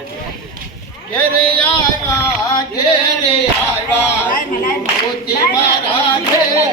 ઘેરે આવ્યા ઘેરે આવ્યા. મારા ઘેરે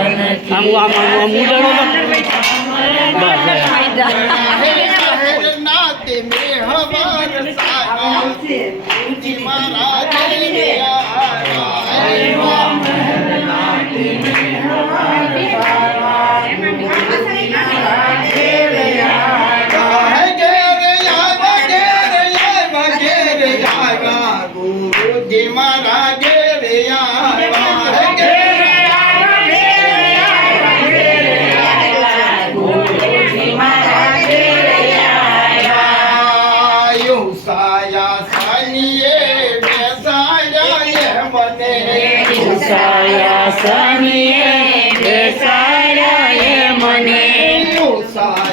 આમ આમ આમ આમ ઉડાડો તો બસ સાયા સનીએ એ મને. સાયા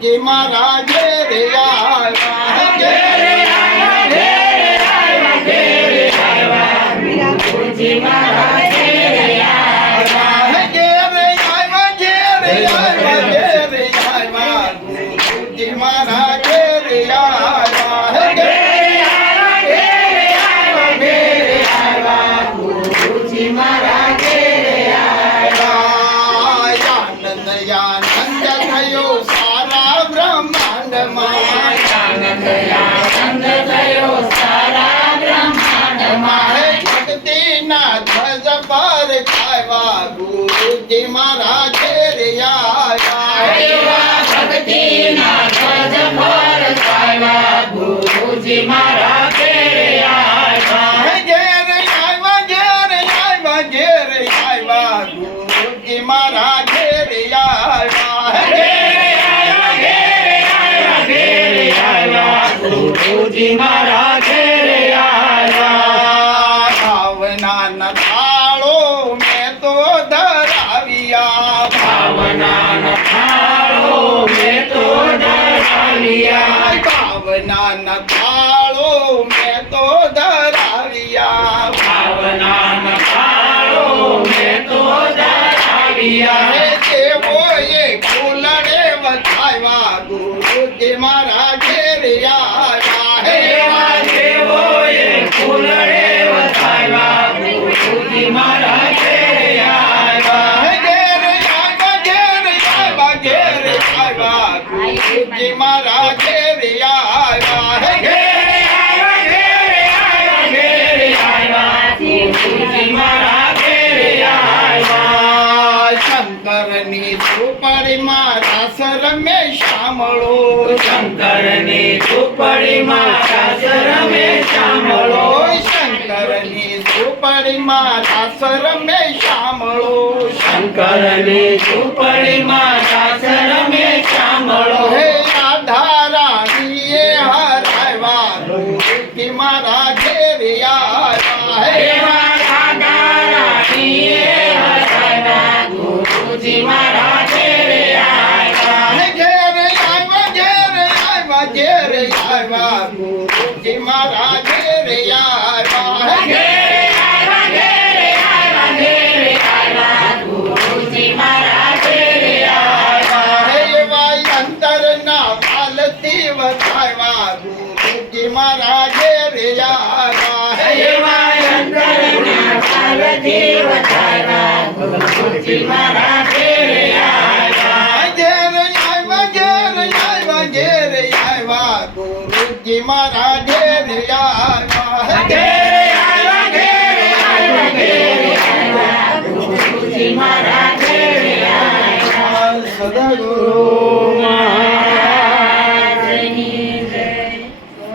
ગુરુજી મારા ઘેરે આવ્યા ઘેરે ગુરુજી ઘેરે આવ્યા. ઘેરે આવ્યા ઘેરે આવ્યા ઘેરે આવ્યા ગુરુજી મારા ઘેરે આવ્યા ઘેરે ગુરુજી ઘેરે આનંદ થયો સારા બ્રહ્માંડમાં મારે ભક્તિના ધ્વજ પર ગુરુજી મારા ગુરુજી મારા ઘેરે આવ્યા ભાવના ન થાળો મેં તો ધરાવ્યા ભાવના ન થાળો મેં તો ડરાવ્યા ભાવના ન થાળો મેં તો ધરાવ્યા ભાવના ન થાળો મેં તો ડરાવ્યા હે દેવો એ ફૂલડે વધાવ્યા ગુરુજી મારા ઘેરે ગુરુજી મારા ઘેરે આવ્યા શંકરની ઝૂંપડીમાં રાસ રમે શામળો શંકરની ઝૂંપડીમાં રાસ રમે શામળો શંકરની ઝૂંપડીમાં રાસ રમે શામળો શંકરની ઝૂંપડીમાં રાસ જી મારા ઘેરે આવ્યા ઘેરે આવ્યા ઘેરે પાર્વતી વધારા ગુરુજી મારા ઘેરે આવ્યા ઘેર આવ્યા ઘેર આવ્યા ઘેર આવ્યા ગુરુજી મારા ઘેર આવ્યા ઘેર આવ્યા ઘેર આવ્યા ઘેર આવ્યા ગુરુજી મારા ઘેર આવ્યા સદા